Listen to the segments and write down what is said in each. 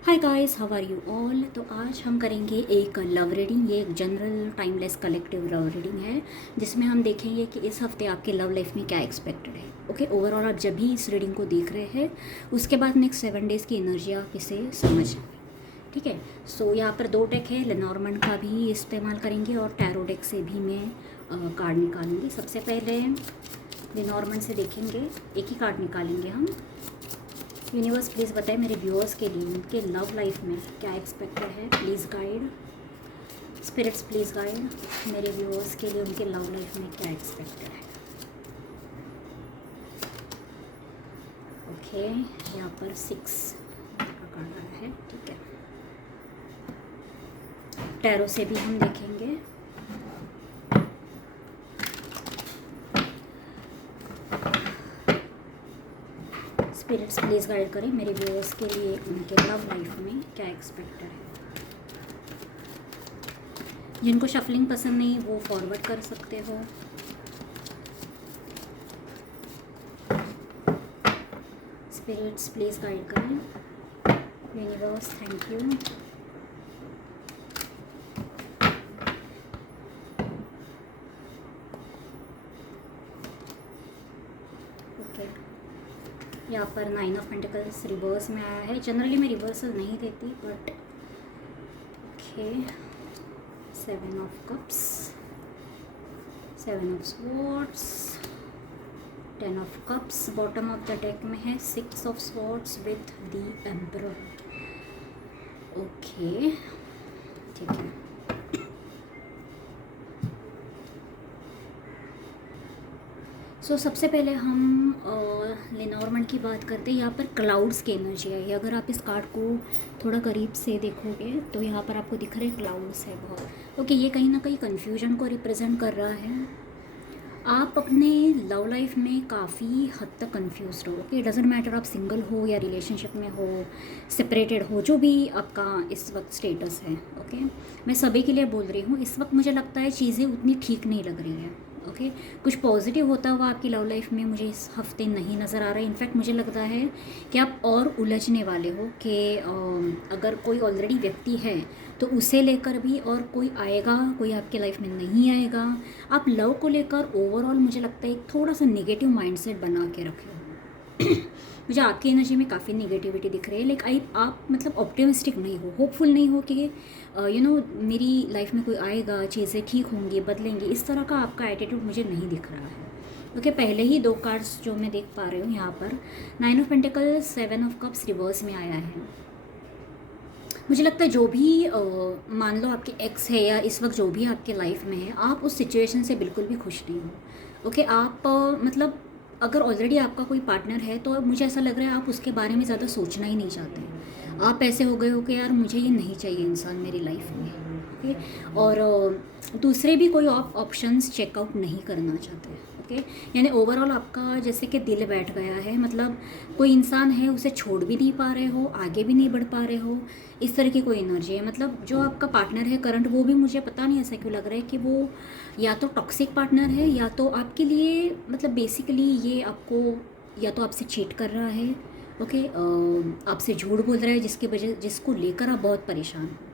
Hi guys, how are you all. तो आज हम करेंगे एक लव रीडिंग। ये एक general timeless collective love reading है जिसमें हम देखेंगे कि इस हफ्ते आपके लव लाइफ में क्या एक्सपेक्टेड है। ओके, ओवरऑल आप जब भी इस रीडिंग को देख रहे हैं उसके बाद नेक्स्ट 7 डेज़ की एनर्जी आप इसे समझ लें। ठीक है। सो यहाँ पर 2 डेक है, लेनॉर्मन का भी इस्तेमाल करेंगे और टैरो डेक से भी मैं कार्ड निकालूंगी। सबसे पहले लेनॉर्मन से देखेंगे, एक ही कार्ड निकालेंगे हम। यूनिवर्स प्लीज़ बताएं मेरे व्यूअर्स के लिए उनके लव लाइफ में क्या एक्सपेक्टेड है। Please guide. Spirits please guide मेरे व्यूअर्स के लिए उनके लव लाइफ में क्या एक्सपेक्टेड है। ओके, यहाँ पर 6 का कार्ड आया है। ठीक है, टैरो से भी हम देखेंगे। स्पिरिट्स प्लीज़ गाइड करें मेरे व्यूअर्स के लिए उनके लव लाइफ में क्या एक्सपेक्टेड है। जिनको शफलिंग पसंद नहीं वो फॉरवर्ड कर सकते हो। स्पिरिट्स प्लीज़ गाइड करें यूनिवर्स, थैंक यू। ओके, यहाँ पर 9 ऑफ पेंटिकल्स रिवर्स में आया है। जनरली मैं रिवर्सल नहीं देती but okay. 7 of cups, 7 of swords, 10 of cups. Bottom of the deck में है 6 of swords with the emperor. Okay, ठीक है। सो सबसे पहले हम लेनॉर्मन की बात करते हैं। यहाँ पर क्लाउड्स की एनर्जी आई है। अगर आप इस कार्ड को थोड़ा करीब से देखोगे तो यहाँ पर आपको दिख रहे क्लाउड्स है बहुत। ओके, ये कहीं ना कहीं कन्फ्यूजन को रिप्रेजेंट कर रहा है। आप अपने लव लाइफ में काफ़ी हद तक कन्फ्यूज हो। ओके, डजेंट मैटर आप सिंगल हो या रिलेशनशिप में हो, सेपरेटेड हो, जो भी आपका इस वक्त स्टेटस है। ओके, मैं सभी के लिए बोल रही हूँ, इस वक्त मुझे लगता है चीज़ें उतनी ठीक नहीं लग रही है। ओके, कुछ पॉजिटिव होता हुआ आपकी लव लाइफ में मुझे इस हफ्ते नहीं नज़र आ रहा है। इनफैक्ट मुझे लगता है कि आप और उलझने वाले हो कि अगर कोई ऑलरेडी व्यक्ति है तो उसे लेकर भी और कोई आएगा, कोई आपके लाइफ में नहीं आएगा। आप लव को लेकर ओवरऑल मुझे लगता है एक थोड़ा सा नेगेटिव माइंडसेट बना के रखे हो। मुझे आपकी एनर्जी में काफ़ी नेगेटिविटी दिख रही है। लाइक आप मतलब ऑप्टिमिस्टिक नहीं हो, होपफुल नहीं हो कि मेरी लाइफ में कोई आएगा, चीज़ें ठीक होंगी, बदलेंगी। इस तरह का आपका एटीट्यूड मुझे नहीं दिख रहा है। ओके, पहले ही 2 कार्ड्स जो मैं देख पा रही हूँ यहाँ पर 9 of pentacles, 7 of cups reverse में आया है। मुझे लगता है जो भी मान लो आपके एक्स है या इस वक्त जो भी आपके लाइफ में है, आप उस सिचुएशन से बिल्कुल भी खुश नहीं हो। ओके, आप मतलब अगर ऑलरेडी आपका कोई पार्टनर है तो मुझे ऐसा लग रहा है आप उसके बारे में ज़्यादा सोचना ही नहीं चाहते। आप ऐसे हो गए हो कि यार मुझे ये नहीं चाहिए इंसान मेरी लाइफ में। ओके, और दूसरे भी कोई ऑप्शंस चेकआउट नहीं करना चाहते। ओके, यानी ओवरऑल आपका जैसे कि दिल बैठ गया है। मतलब कोई इंसान है, उसे छोड़ भी नहीं पा रहे हो, आगे भी नहीं बढ़ पा रहे हो, इस तरह की कोई एनर्जी है। मतलब जो आपका पार्टनर है करंट, वो भी मुझे पता नहीं ऐसा क्यों लग रहा है कि वो या तो टॉक्सिक पार्टनर है या तो आपके लिए मतलब बेसिकली ये आपको या तो आपसे चीट कर रहा है। ओके, आपसे झूठ बोल रहा है जिसको लेकर आप बहुत परेशान हो।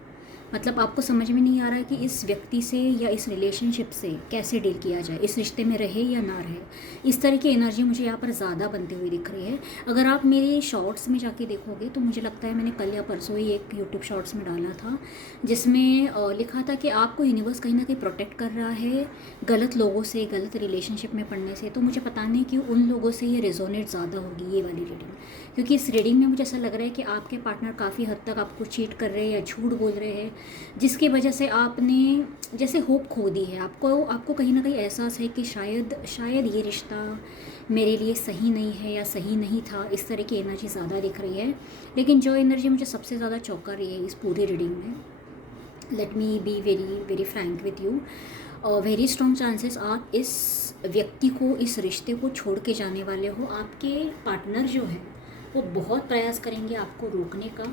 मतलब आपको समझ में नहीं आ रहा है कि इस व्यक्ति से या इस रिलेशनशिप से कैसे डील किया जाए, इस रिश्ते में रहे या ना रहे। इस तरह की एनर्जी मुझे यहाँ पर ज़्यादा बनती हुई दिख रही है। अगर आप मेरे शॉर्ट्स में जाके देखोगे तो मुझे लगता है मैंने कल या परसों ही एक यूट्यूब शॉर्ट्स में डाला था जिसमें लिखा था कि आपको यूनिवर्स कहीं ना कहीं प्रोटेक्ट कर रहा है गलत लोगों से, गलत रिलेशनशिप में पड़ने से। तो मुझे पता नहीं कि उन लोगों से ये रेजोनेट ज़्यादा होगी ये वाली रीडिंग, क्योंकि इस रीडिंग में मुझे ऐसा लग रहा है कि आपके पार्टनर काफ़ी हद तक आपको चीट कर रहे हैं या झूठ बोल रहे हैं, जिसकी वजह से आपने जैसे होप खो दी है। आपको कहीं ना कहीं एहसास है कि शायद ये रिश्ता मेरे लिए सही नहीं है या सही नहीं था। इस तरह की एनर्जी ज़्यादा दिख रही है। लेकिन जो एनर्जी मुझे सबसे ज़्यादा चौंका रही है इस पूरी रीडिंग में, let me be very very Frank with you, very strong chances आप इस व्यक्ति को, इस रिश्ते को छोड़ के जाने वाले हो। आपके पार्टनर जो है वो बहुत प्रयास करेंगे आपको रोकने का।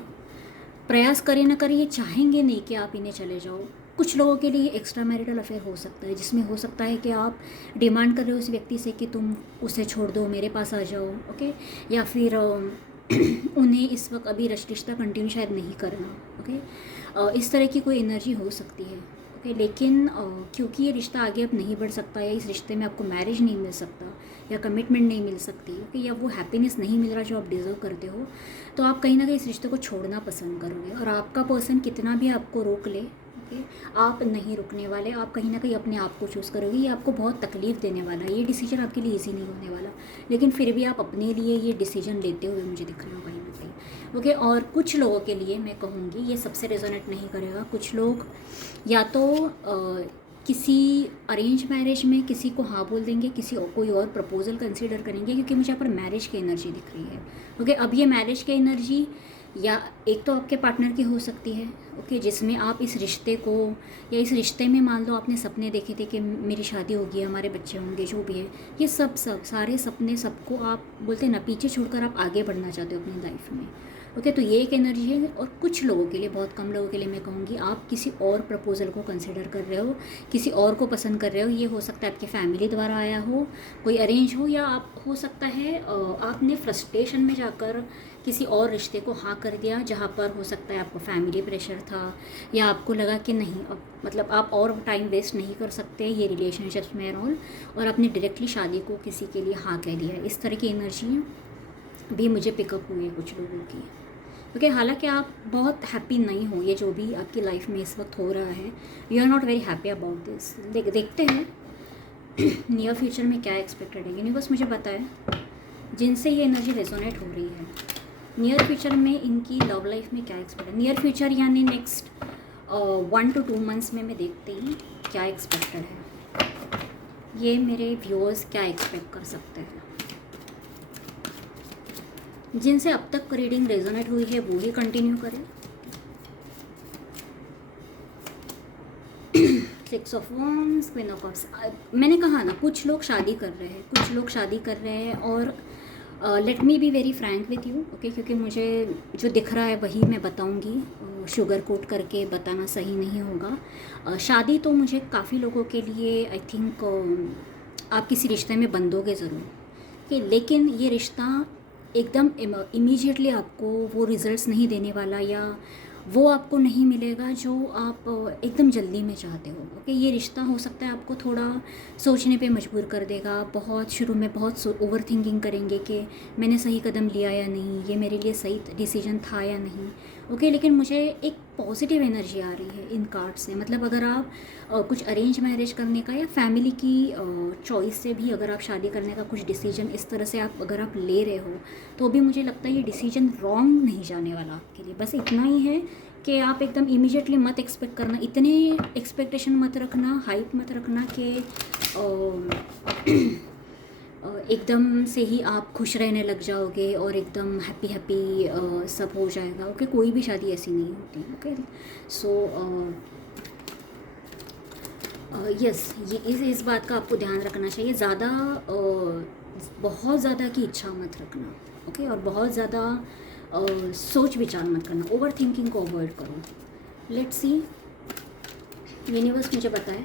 प्रयास करें ना करें, ये चाहेंगे नहीं कि आप इन्हें चले जाओ। कुछ लोगों के लिए एक्स्ट्रा मैरिटल अफेयर हो सकता है जिसमें हो सकता है कि आप डिमांड कर रहे हो उस व्यक्ति से कि तुम उसे छोड़ दो, मेरे पास आ जाओ। ओके, या फिर उन्हें इस वक्त अभी रिश्ता कंटिन्यू शायद नहीं करना। ओके, इस तरह की कोई एनर्जी हो सकती है। ओके, लेकिन क्योंकि ये रिश्ता आगे अब नहीं बढ़ सकता, या इस रिश्ते में आपको मैरिज नहीं मिल सकता, या कमिटमेंट नहीं मिल सकती, ओके, या वो हैप्पीनेस नहीं मिल रहा जो आप डिज़र्व करते हो, तो आप कहीं ना कहीं इस रिश्ते को छोड़ना पसंद करोगे। और आपका पर्सन कितना भी आपको रोक ले, ओके, आप नहीं रुकने वाले। आप कहीं ना कहीं अपने आप को चूज़ करोगे। ये आपको बहुत तकलीफ़ देने वाला है, ये डिसीजन आपके लिए ईजी नहीं होने वाला, लेकिन फिर भी आप अपने लिए ये डिसीजन लेते हुए मुझे दिख रहा है कहीं ना कहीं। ओके, और कुछ लोगों के लिए मैं कहूँगी ये सबसे रेजोनेट नहीं करेगा। कुछ लोग या तो किसी अरेंज मैरिज में किसी को हाँ बोल देंगे, कोई और प्रपोजल कंसीडर करेंगे, क्योंकि मुझे यहाँ पर मैरिज की एनर्जी दिख रही है। ओके, अब ये मैरिज की एनर्जी या एक तो आपके पार्टनर की हो सकती है, ओके, जिसमें आप इस रिश्ते को, या इस रिश्ते में मान लो आपने सपने देखे थे कि मेरी शादी होगी, हमारे बच्चे होंगे, जो भी है, ये सब सारे सपने सबको आप बोलते हैं ना पीछे छोड़कर आप आगे बढ़ना चाहते हो अपनी लाइफ में। ओके, तो ये एक एनर्जी है। और कुछ लोगों के लिए, बहुत कम लोगों के लिए मैं कहूँगी, आप किसी और प्रपोजल को कंसिडर कर रहे हो, किसी और को पसंद कर रहे हो। ये हो सकता है आपकी फैमिली द्वारा आया हो, कोई अरेंज हो, या आप हो सकता है आपने फ्रस्ट्रेशन में जाकर किसी और रिश्ते को हाँ कर दिया, जहाँ पर हो सकता है आपको फैमिली प्रेशर था, या आपको लगा कि नहीं अब मतलब आप और टाइम वेस्ट नहीं कर सकते ये रिलेशनशिप्स में और आपने डायरेक्टली शादी को किसी के लिए हाँ कह दिया। इस तरह की एनर्जी भी मुझे पिकअप हुई है कुछ लोगों की। ओके, हालांकि आप बहुत हैप्पी नहीं हो, ये जो भी आपकी लाइफ में इस वक्त हो रहा है, you are not very happy about this. देखते हैं नियर फ्यूचर में क्या एक्सपेक्टेड है। यूनिवर्स मुझे बताए जिनसे ये एनर्जी रेजोनेट हो रही है, नियर फ्यूचर में इनकी लव लाइफ में क्या एक्सपेक्ट है। नियर फ्यूचर यानी नेक्स्ट 1 to 2 मंथ्स में मैं देखती हूँ क्या एक्सपेक्टेड है, ये मेरे व्यूअर्स क्या एक्सपेक्ट कर सकते हैं। जिनसे अब तक रीडिंग रेजोनेट हुई है वो ही कंटिन्यू करें। 6 of Wands, Queen of Cups। मैंने कहा ना कुछ लोग शादी कर रहे हैं, कुछ लोग शादी कर रहे हैं। और let me be very Frank with you, okay, क्योंकि मुझे जो दिख रहा है वही मैं बताऊंगी, शुगर कोट करके बताना सही नहीं होगा। शादी तो मुझे काफ़ी लोगों के लिए आई थिंक आप किसी रिश्ते में बंधोगे ज़रूर, कि लेकिन ये रिश्ता एकदम इमीडिएटली आपको वो रिजल्ट्स नहीं देने वाला, या वो आपको नहीं मिलेगा जो आप एकदम जल्दी में चाहते हो। ओके, ये रिश्ता हो सकता है आपको थोड़ा सोचने पे मजबूर कर देगा। बहुत शुरू में बहुत ओवर थिंकिंग करेंगे कि मैंने सही कदम लिया या नहीं, ये मेरे लिए सही डिसीजन था या नहीं। ओके, लेकिन मुझे एक पॉजिटिव एनर्जी आ रही है इन कार्ड से। मतलब अगर आप कुछ अरेंज मैरिज करने का या फैमिली की चॉइस से भी अगर आप शादी करने का कुछ डिसीजन इस तरह से अगर आप ले रहे हो, तो भी मुझे लगता है ये डिसीजन रॉन्ग नहीं जाने वाला आपके लिए। बस इतना ही है कि आप एकदम इमीडिएटली मत एक्सपेक्ट करना, इतने एक्सपेक्टेशन मत रखना, हाइप मत रखना कि एकदम से ही आप खुश रहने लग जाओगे और एकदम हैप्पी सब हो जाएगा। ओके, कोई भी शादी ऐसी नहीं होती। ओके, सो यस, ये इस बात का आपको ध्यान रखना चाहिए। ज़्यादा बहुत ज़्यादा की इच्छा मत रखना। ओके, और बहुत ज़्यादा सोच विचार मत करना, ओवर थिंकिंग को अवॉइड करो। लेट्स सी यूनिवर्स मुझे बताए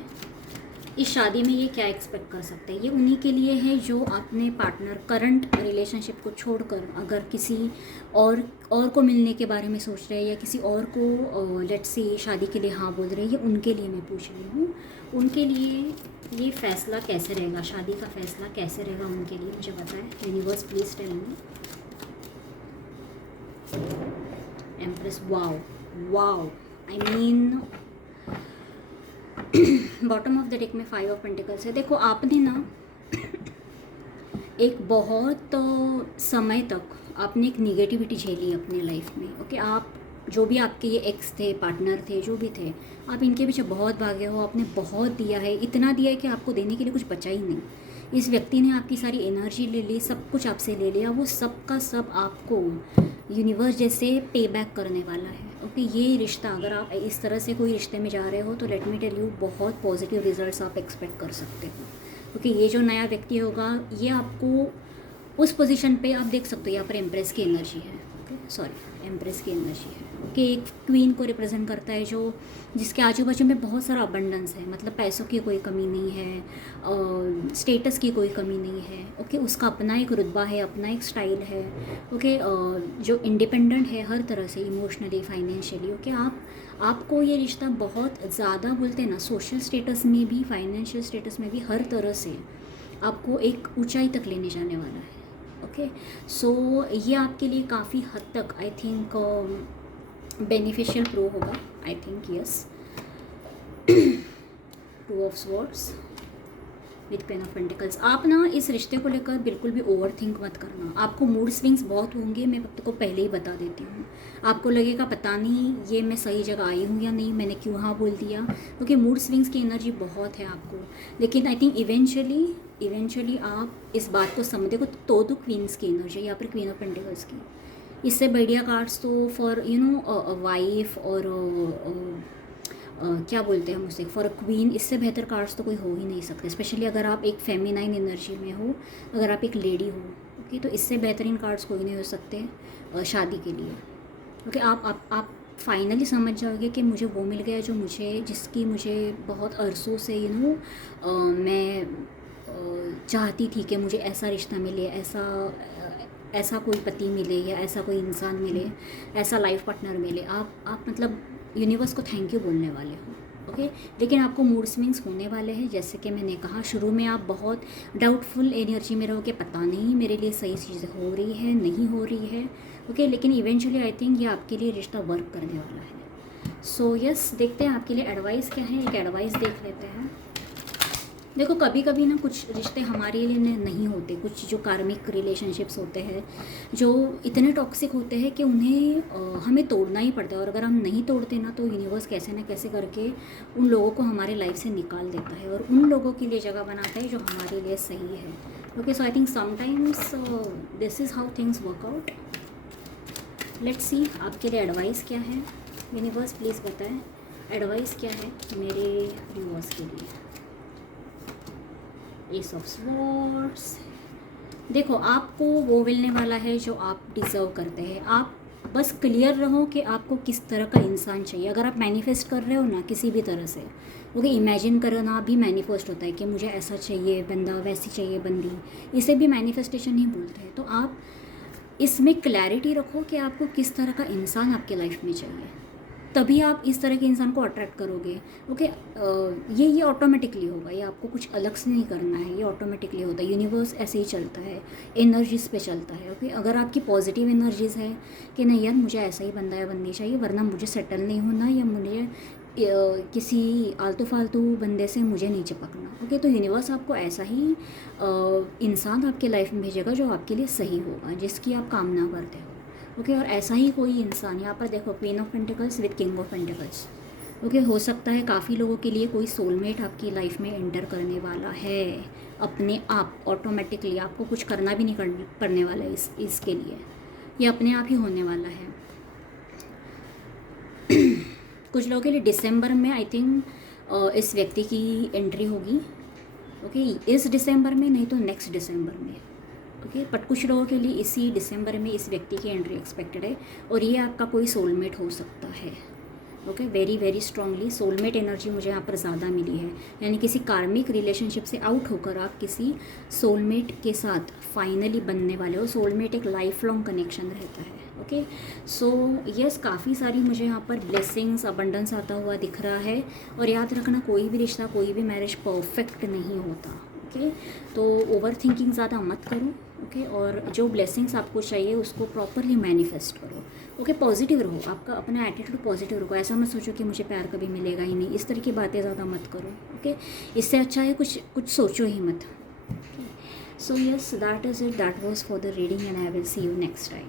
इस शादी में ये क्या एक्सपेक्ट कर सकते हैं। ये उन्हीं के लिए है जो अपने पार्टनर करंट रिलेशनशिप को छोड़कर अगर किसी और को मिलने के बारे में सोच रहे हैं, या किसी और को लेट्स से शादी के लिए हाँ बोल रहे हैं। ये उनके लिए मैं पूछ रही हूँ, उनके लिए ये फैसला कैसे रहेगा, शादी का फैसला कैसे रहेगा उनके लिए, मुझे बताएं universe please tell me. Empress, wow, I mean bottom of the deck में 5 ऑफ पेंटिकल्स है। देखो, आपने ना एक बहुत समय तक आपने एक निगेटिविटी झेली अपनी लाइफ में। ओके, आप जो भी आपके ये एक्स थे, पार्टनर थे, जो भी थे, आप इनके पीछे बहुत भागे हो। आपने बहुत दिया है, इतना दिया है कि आपको देने के लिए कुछ बचा ही नहीं। इस व्यक्ति ने आपकी सारी एनर्जी ले ली, सब कुछ आपसे ले लिया। वो सब का सब आपको यूनिवर्स जैसे पे बैक करने वाला है। ओके, ये रिश्ता अगर आप इस तरह से कोई रिश्ते में जा रहे हो तो लेट मी टेल यू बहुत पॉजिटिव रिजल्ट्स आप एक्सपेक्ट कर सकते हो। ओके, ये जो नया व्यक्ति होगा ये आपको उस पोजीशन पे आप देख सकते हो, यहाँ पर एम्प्रेस की एनर्जी है। ओके, सॉरी, एम्प्रेस की एनर्जी है। ओके, एक क्वीन को रिप्रेजेंट करता है जो जिसके आजू बाजू में बहुत सारा अबंडेंस है, मतलब पैसों की कोई कमी नहीं है, स्टेटस की कोई कमी नहीं है। ओके, उसका अपना एक रुतबा है, अपना एक स्टाइल है। ओके, जो इंडिपेंडेंट है हर तरह से, इमोशनली, फाइनेंशियली। ओके, आपको ये रिश्ता बहुत ज़्यादा बोलते हैं ना, सोशल स्टेटस में भी, फाइनेंशियल स्टेटस में भी, हर तरह से आपको एक ऊंचाई तक लेने जाने वाला है। ओके, सो ये आपके लिए काफ़ी हद तक आई थिंक बेनिफिशियल प्रूव होगा। I think yes. Two of swords with pain of pentacles. आप ना इस रिश्ते को लेकर बिल्कुल भी ओवर थिंक मत करना। आपको मूड स्विंग्स बहुत होंगे, मैं आपको पहले ही बता देती हूँ। आपको लगेगा पता नहीं ये मैं सही जगह आई हूँ या नहीं, मैंने क्यों हाँ बोल दिया, क्योंकि मूड स्विंग्स की एनर्जी बहुत है आपको। लेकिन आई थिंक इवेंचुअली आप इस बात को समझ देखो। तो क्वींस की एनर्जी, यहाँ पर क्वीन ऑफ पेंटिकल्स की, इससे बढ़िया कार्ड्स तो फॉर यू नो वाइफ और क्या बोलते हैं हम उसे, फॉर अ क्वीन, इससे बेहतर कार्ड्स तो कोई हो ही नहीं सकते। स्पेशली अगर आप एक फेमिनाइन एनर्जी में हो, अगर आप एक लेडी हो। ओके, तो इससे बेहतरीन कार्ड्स कोई नहीं हो सकते शादी के लिए। ओके, आप फाइनली समझ जाओगे कि मुझे वो मिल गया जो जिसकी मुझे बहुत अरसों से मैं चाहती थी कि मुझे ऐसा रिश्ता मिले, ऐसा कोई पति मिले, या ऐसा कोई इंसान मिले, ऐसा लाइफ पार्टनर मिले। आप मतलब यूनिवर्स को थैंक यू बोलने वाले हो। ओके, लेकिन आपको मूड स्विंग्स होने वाले हैं। जैसे कि मैंने कहा, शुरू में आप बहुत डाउटफुल एनर्जी में रहोगे, पता नहीं मेरे लिए सही चीज़ हो रही है, नहीं हो रही है। ओके, लेकिन इवेंचुअली आई थिंक ये आपके लिए रिश्ता वर्क करने वाला है। सो यस, देखते हैं आपके लिए एडवाइस क्या है। एक एडवाइस देख लेते हैं। देखो, कभी कभी ना कुछ रिश्ते हमारे लिए नहीं होते, कुछ जो कार्मिक रिलेशनशिप्स होते हैं जो इतने टॉक्सिक होते हैं कि उन्हें हमें तोड़ना ही पड़ता है। और अगर हम नहीं तोड़ते ना, तो यूनिवर्स कैसे ना कैसे करके उन लोगों को हमारे लाइफ से निकाल देता है और उन लोगों के लिए जगह बनाता है जो हमारे लिए सही है। Okay, so I think sometimes this is how things work out. Let's see आपके लिए एडवाइस क्या है। यूनिवर्स प्लीज़ बताएं एडवाइस क्या है मेरे व्यूअर्स के लिए। S of swords. देखो, आपको वो मिलने वाला है जो आप डिज़र्व करते हैं। आप बस क्लियर रहो कि आपको किस तरह का इंसान चाहिए। अगर आप मैनिफेस्ट कर रहे हो ना किसी भी तरह से, ओके, इमेजिन करना भी मैनिफेस्ट होता है कि मुझे ऐसा चाहिए बंदा, वैसी चाहिए बंदी, इसे भी मैनिफेस्टेशन ही बोलते हैं। तो आप इसमें क्लैरिटी रखो कि आपको किस तरह का इंसान आपके लाइफ में चाहिए, तभी आप इस तरह के इंसान को अट्रैक्ट करोगे। ओके, ये ऑटोमेटिकली होगा, ये आपको कुछ अलग से नहीं करना है, ये ऑटोमेटिकली होता है। यूनिवर्स ऐसे ही चलता है, एनर्जीज पे चलता है। ओके, अगर आपकी पॉजिटिव एनर्जीज है कि नहीं यार मुझे ऐसा ही बंदा या बंदी चाहिए, वरना मुझे सेटल नहीं होना, या मुझे किसी आलतू फालतू बंदे से मुझे नहीं चिपकना। ओके, तो यूनिवर्स आपको ऐसा ही इंसान आपके लाइफ में भेजेगा जो आपके लिए सही होगा, जिसकी आप कामना करते हो। ओके, और ऐसा ही कोई इंसान, यहाँ पर देखो queen of pentacles with king of pentacles. Okay, हो सकता है काफ़ी लोगों के लिए कोई सोलमेट आपकी लाइफ में एंटर करने वाला है अपने आप, ऑटोमेटिकली। आपको कुछ करना भी नहीं पड़ने वाला है इसके लिए, ये अपने आप ही होने वाला है। कुछ लोगों के लिए दिसंबर में आई थिंक इस व्यक्ति की एंट्री होगी। ओके, इस दिसंबर में नहीं तो नेक्स्ट दिसंबर में। ओके, बट कुछ लोगों के लिए इसी दिसंबर में इस व्यक्ति की एंट्री एक्सपेक्टेड है, और ये आपका कोई सोलमेट हो सकता है। Okay, very very strongly soulmate energy मुझे यहाँ पर ज़्यादा मिली है, यानी किसी कार्मिक रिलेशनशिप से आउट होकर आप किसी सोलमेट के साथ फाइनली बनने वाले हो। सोलमेट एक लाइफ लॉन्ग कनेक्शन रहता है। ओके, सो यस, काफ़ी सारी मुझे यहाँ पर ब्लेसिंग्स, अबंडेंस आता हुआ दिख रहा है। और याद रखना, कोई भी रिश्ता, कोई भी मैरिज परफेक्ट नहीं होता। ओके, तो ओवर थिंकिंग ज़्यादा मत करो। ओके, और जो ब्लेसिंग्स आपको चाहिए उसको प्रॉपरली मैनिफेस्ट करो। ओके, पॉजिटिव रहो, आपका अपना एटीट्यूड पॉजिटिव रखो। ऐसा मत सोचो कि मुझे प्यार कभी मिलेगा ही नहीं, इस तरह की बातें ज़्यादा मत करो। ओके, इससे अच्छा है कुछ सोचो ही मत। So yes, that is it, that was for the reading and I will see you next time.